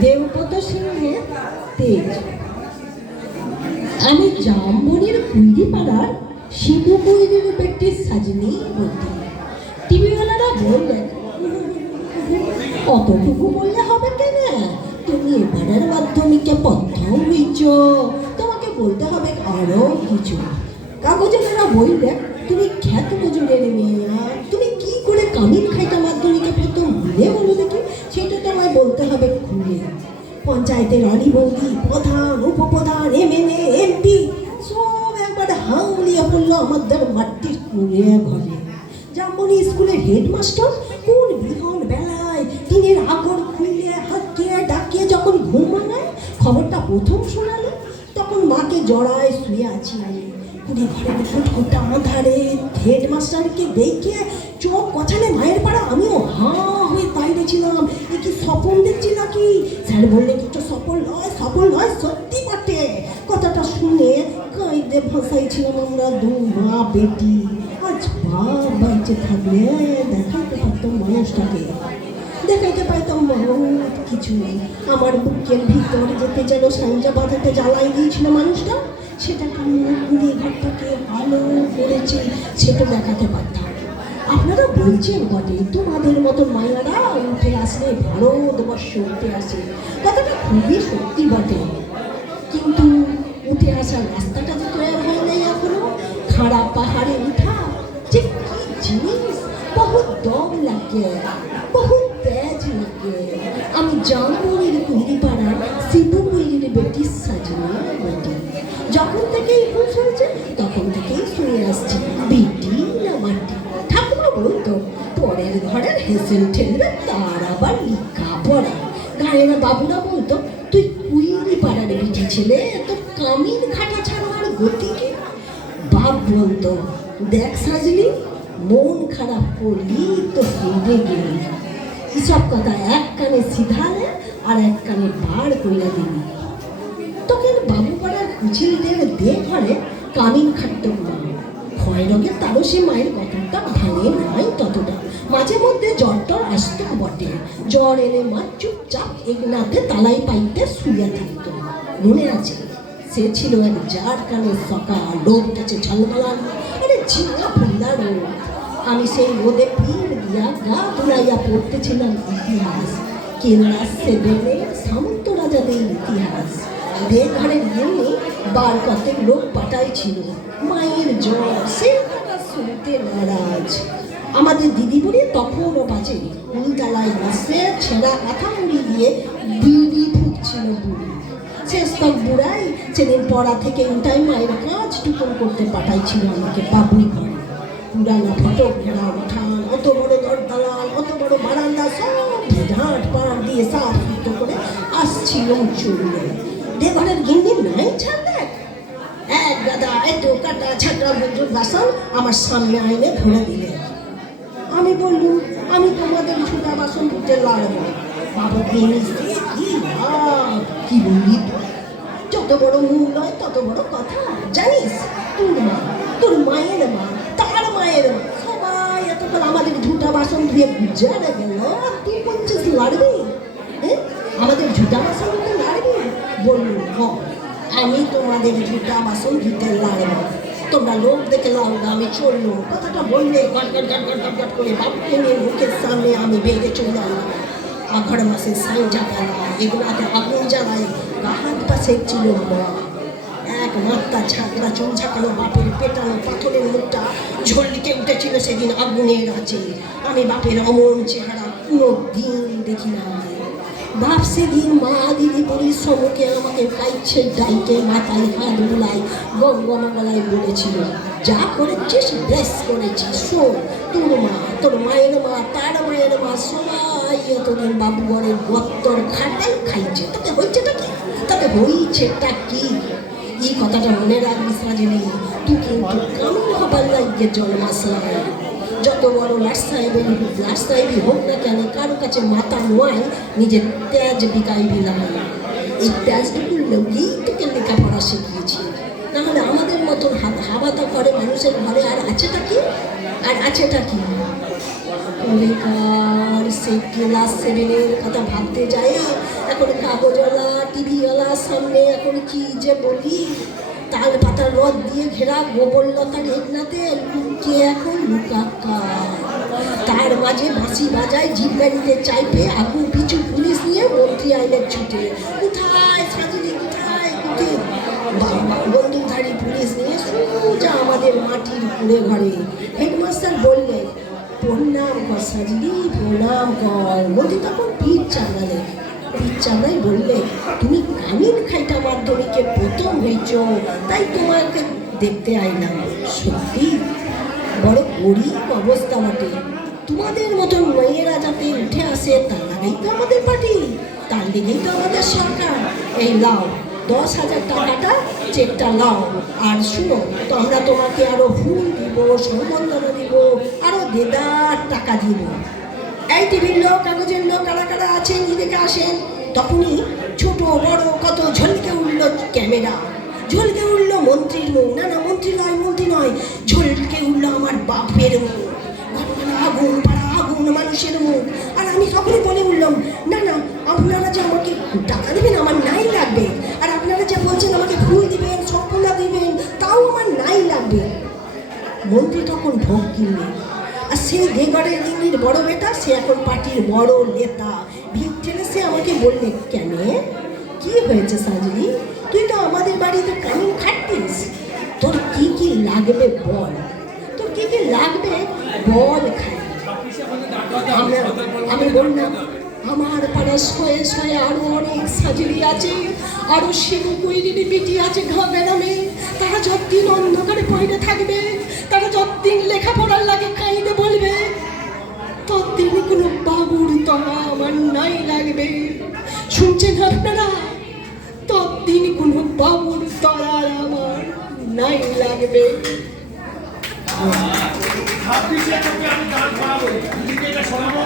দেবপত সিংহের তেজ। আমি জামবনির কুইরিপাড়ার শিবু কুইরির বেটি সাজনি বলতে। টিভিওয়ালারা বললেন, অতটুকু বললে হবে কেন? তুমি এবারের মাধ্যমিকে প্রথম হইছ, তোমাকে বলতে হবে আরো কিছু। কাগজেরা বললেন, তুমি খ্যাত মজুরের মেয়ে, তুমি কি করে কামিন খাইটা মাধ্যমিকে প্রথম হলে বলো দেখি, সেটা তোমায় বলতে হবে খুলে। পঞ্চায়েতের রানী বৌদি, প্রধান, উপপ্রধান, এমএলএ, এমপি সব একবারে হাউলিয়ে পড়লো আমাদের মাটির কুড়ে ঘরে। জামবনি স্কুলের হেডমাস্টার কোন বিহন বেলায় টিনের আগর খুলে হাঁকিয়ে ডাকিয়ে যখন ঘুম ভাঙায় খবরটা প্রথম শোনালো, তখন মাকে জড়ায় শুয়ে আছি আমি। কুড়ি ঘরে ঘুটঘুটা আধারে হেডমাস্টারকে দেখে চোখ কছানে মায়ের পাড়া আমিও হাঁ হয়ে তাইরেছিলাম। এ কি স্বপন দেখছি নাকি? স্যার বললেন, একটু সফল নয় সত্যি বটে। কথাটা শুনে কাঁদে ভাসাইছিলাম আমরা দু মা বেটি। আজ বাপ বাইচে থাকলে দেখাইতে পারতাম মানুষটাকে, দেখাইতে পারতাম বহুত কিছু। আমার বুকের ভিতর যেতে যেন সাঞ্জা বাঁধাতে জ্বালাই দিয়েছিল মানুষটা, সেটাকে মুখ ঘরটাকে ভালো করেছে, সেটা দেখাতে পারতাম। আপনারা বলছেন বটে, তোমাদের মতো মায়েরা উঠে আসলে ভারতবর্ষ উঠে আসে, কথাটা খুবই সত্যি বটে। কিন্তু উঠে আসার রাস্তাটা তো তৈরি হয় নাই এখনো। খারাপ পাহাড়ে উঠা যে কি জিনিস, বহুত দম লাগে, বহুত তেজ লাগে। আমি জামবনির কুইরিপাড়ার শিবু কুইরির বেটি সাজনি বেটি। যখন থেকেই হুঁশ হয়েছে তখন থেকেই শুনে আসছি বেটি না মাটি। ঠাকুমা বলতো, পরের ঘরের হেসেল ঠেলবে তার আবার লিখা পড়া। গায়ের বাবুরা বলতো, তুই কুইরিপাড়ার বেটি ছেলে, তোর কামিন খাটা ছাড়া আর গতি কি? বাপ বলতো, দেখ সাজলি, মন খারাপ করলি তো হেরে গেলি। এসব কথা এক কানে সিধালে আর এক কানে বার কইরা দিবি। তোকে বাবু পাড়ার কুচিলদের দে ঘরে কামিন খাটত মা। ক্ষয় রোগের তারও সে মায়ের কথাটা ভাঙে নাই ততটা। মাঝে মধ্যে জ্বর টর আসত বটে। জ্বর এলে মা চুপচাপ একনাথে তালাই পাইতে শুয়ে থাকত। মনে আছে, সে ছিল এক যার কানে সকাল, লোক গেছে ঝলমলান, আরে ঝিঙা ফুল্লা রোদ। আমি সেই রোদে পিঠ দিয়া গা ধুলাইয়া পড়তেছিলাম ইতিহাস, কেরালা সেভেনের সামন্ত রাজাদের ইতিহাস। ঘরের গিয়ে বার কতেক লোক পাঠাইছিল, মায়ের জ্বর, সে কথা শুনতে নারাজ। আমাদের দিদি বুড়ি তখনও বাজে, উলতলায় বসে ছেঁড়া কাঁথা মুড়ি দিয়ে বিড়ি ফুটছিল বুড়ি। শেষ তক বুড়াই সেদিন পড়া থেকে উঠাই মায়ের কাজ টুকুন করতে পাঠাইছিল আমাকে বাবুই ঘরে। পুরানো ফটো ঘেরা উঠান, অত বড় দরদালান, অত বড় বারান্দা সব ঝাঁট পাড় দিয়ে সাফ সুতো করে আসছিল চললে। দেঘরের গিন্নি নাই ছাড় দেখ, এক গাদা এত কাটা ছাটা বুজুর বাসন আমার সামনে আইনে ধরে দিলে। আমি বললুম, আমি তোমাদের ছোটা বাসন ধুতে লাগবো। বাবু জিনিস দিয়ে কি লাভ? কি বললি তুই? যত বড় মুখ নয় তত বড় কথা, জানিস? তোর মা, তোর মায়ের মা, তার মায়ের মা, সবাই এতক্ষণ আমাদের ঝুটা বাসন ধুয়ে গুজারে গেল, তুই বলছিস লাড়বি? হ্যাঁ, আমাদের ঝুটা বাসন ধুতে লাড়বি? বললুম, আমি তোমাদের ঝুটা বাসন ধুতে লাগবো, তোমরা লোক দেখে লাউডা, আমি চললুম। কথাটা বললে goat goat goat goat goat goat করে বাপকে নিয়ে মুখের সামনে আমি বেড়ে চললাম। আঘড় মাসে সাইজা ফেলা, এগুলাতে আগুন জ্বালায় গা হাত পা সেঁকছিল মা। এক মাত্রা ছাগড়া চুল ঝাঁকানো বাপের পেটানো পাথরের মুখটা ঝলকে উঠেছিল সেদিন আগুনের আছে। আমি বাপের অমন চেহারা কোনো দিন দেখি না। বাপ সেদিন মা দিদি বুড়ির সম্মুখে আমাকে কাইছে ডাইকে মাথায় হাত বুলাই গঙ্গমা গলায় বলেছিল, যা করেছিস বেশ করেছিস। শোন, তোর মা, তোর মায়ের মা, তার মায়ের মা সবাই এতদিন বাবুগড়ের গত্তর খাটাই খাইছে, তোকে হয়েছেটা কি? তোকে হয়েছেটা কি? এই কথাটা মনে রাখবি সাজেনি, তুই কিন্তু কামিন হবার লাগিয়ে জন্মাসলাই। যত বড় লাট সাহেবই হোক না কেন, কারো কাছে মাথা নোয়াই নিজের তেজ বিকাইবি না। এই তেজটুকুর লোকেই তোকে লেখাপড়া শিখিয়েছি, নাহলে আমাদের মতন হাবাতা করে মানুষের ঘরে আর আছেটা কি? আর আছেটা কি? কবেকার সেই ক্লাস 7-এর কথা ভাবতে যাই, এখন কাগজওয়ালা টিভিওয়ালার সামনে এখন কি যে বলি, তাল পাতা রদ দিয়ে ঘেরা গোবরলতা ঢেকনাতে লুকিয়ে এখন লুকাক্কা, তার মাঝে বাঁশি বাজায় জিপ গাড়িতে চাইপে আগু পিছু পুলিশ নিয়ে মন্ত্রী আইনের ছুটে, কোথায় সাজুলি কোথায় কোথায় বন্দুকধারী পুলিশ নিয়ে সোজা আমাদের মাটির কুড়ে ঘরে। হেডমাস্টার বললেন, প্রণাম কর সাজলি, প্রণাম কর। মন্ত্রী তখন পিঠ চালালে, পিঠ চালাই বললে, তুমি কামিন খাইটা মাধ্যমিকে প্রথম হয়েছ, তাই তোমাকে দেখতে আইলাম। সত্যি বড় গরিব অবস্থা বটে, তোমাদের মতন মেয়েরা যাতে উঠে আসে তার লাগেই তো আমাদের পার্টি, তার লেগেই তো আমাদের সরকার। এই লাও 10,000 টাকাটা, চেকটা লাও, আর শুনো তো আমরা তোমাকে আরো ফুল দিব, সম্বর্ধনা দিব, আরো দেদার টাকা দিব। এই টিভির লোক, কাগজের লোক কারা কারা আছেন এদিকে আসেন। তখনই ছোট বড় কত ঝলকে উঠল ক্যামেরা, ঝলকে উঠল মন্ত্রীর মুখ, না না মন্ত্রী নয়, মন্ত্রী নয়, ঝলকে উঠল আমার বাপের মুখ, আগুন পাড়া আগুন মানুষের মুখ। আর আমি তখনই বলে উঠলাম, না না আপনারা যে আমাকে টাকা দেবেন আমার নাই লাগবে, আর আপনারা যে বলছেন আমাকে ফুল দিবেন সম্পূর্ণ দিবেন তাও আমার নাই লাগবে। মন্ত্রী তখন ভোগ কিনলেন, আর সেই দেগড়ের ইংলির বড় বেটা, সে এখন পার্টির বড় নেতা, ভিড় টেনে সে আমাকে বললে, কেন কি হয়েছে সাজলি, তুই তো আমাদের বাড়িতে কামিন খাটতিস, তোর কি কি লাগবে বল, তোর কি কি লাগবে বল খাই। আমি বললাম, আমার পাড়া শয়ে শয়ে আরো অনেক সাজলি আছে, আরো শিবু কৈরির বিটি আছে গ্রামে, তারা যতদিন অন্ধকারে পড়ে থাকবে, তারা যতদিন লেখাপড়ার লাগে খাইতে বলবে, ততদিন কোনো বাবুর তলা আমার নাই লাগবে। শুনছেন আপনারা, ততদিন কোনো বাবুর তলা আমার নাই লাগবে। আমি গান পাবো, এটা শোনাবো।